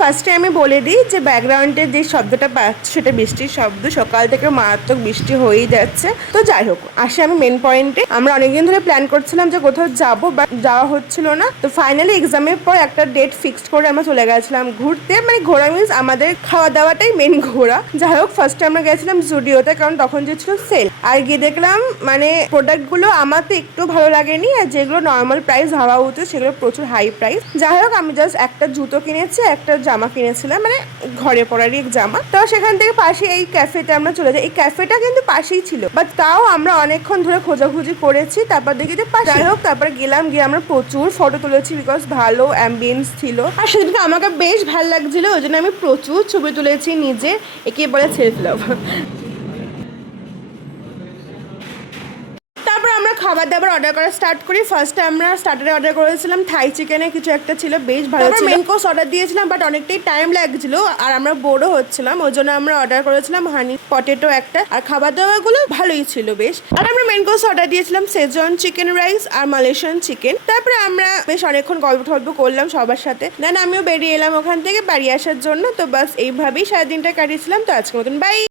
ফার্স্টে আমি বলে দিই যে ব্যাকগ্রাউন্ডে যে শব্দটা পাচ্ছি সেটা বৃষ্টির শব্দ। সকাল থেকে মারাত্মক বৃষ্টি হয়েই যাচ্ছে। তো যাই হোক, আসি আমি মেন পয়েন্টে। আমরা অনেকদিন ধরে প্ল্যান করছিলাম যে কোথাও যাবো, বাট যাওয়া হচ্ছিল না। তো ফাইনালি এক্সামের পর একটা ডেট ফিক্সড করে আমরা চলে গেছিলাম ঘুরতে। মানে ঘোরা মিনস আমাদের খাওয়া দাওয়াটাই মেন ঘোরা। যাই হোক, ফার্স্টে আমরা গেছিলাম জুডিওতে, কারণ তখন যে ছিল সেল। আর গিয়ে দেখলাম মানে প্রোডাক্টগুলো আমার তো একটু ভালো লাগেনি, আর যেগুলো নর্মাল প্রাইস হওয়া উচিত সেগুলো প্রচুর হাই প্রাইস। যাই হোক, আমি জাস্ট একটা জুতো কিনেছি, একটা জামা কিনেছিলাম, মানে ঘরে পরারই এক জামা। তো সেখান থেকে পাশে এই ক্যাফেতে আমরা চলে যাই। এই ক্যাফেটা কিন্তু পাশেই ছিল, বাট তাও আমরা অনেকক্ষণ ধরে খোঁজাখুঁজি করেছি, তারপর দেখি যে পাশে। যাই হোক, তারপরে গেলাম, গিয়ে আমরা প্রচুর ফটো তুলেছি, বিকজ ভালো অ্যাম্বিয়েন্স ছিল। আর সেদিনকে আমাকে বেশ ভালো লাগছিল, ওই জন্য আমি প্রচুর ছবি তুলেছি নিজে। একে বলে সেলফ লাভ। তারপর আমরা খাবার দাবার অর্ডার করা স্টার্ট করি। ফার্স্টে আমরা স্টার্টারে অর্ডার করেছিলাম থাই চিকেনের কিছু একটা ছিল, বেশ ভালো ছিল। মেন কোর্স অর্ডার দিয়েছিলাম, বাট অনেকটাই টাইম লাগছিল আর আমরা বোরও হচ্ছিলাম, ওই জন্য আমরা অর্ডার করেছিলাম হানি পটেটো একটা। আর খাবার দাবারগুলো ভালোই ছিল বেশ। আর আমরা মেন কোর্স অর্ডার দিয়েছিলাম সেজন চিকেন রাইস আর মালয়েশিয়ান চিকেন। তারপরে আমরা বেশ অনেকক্ষণ গল্প টল্প করলাম সবার সাথে, দেন আমিও বেরিয়ে এলাম ওখান থেকে বাড়ি আসার জন্য। তো বাস এইভাবেই সারাদিনটা কাটিয়েছিলাম। তো আজকের মতন বাই।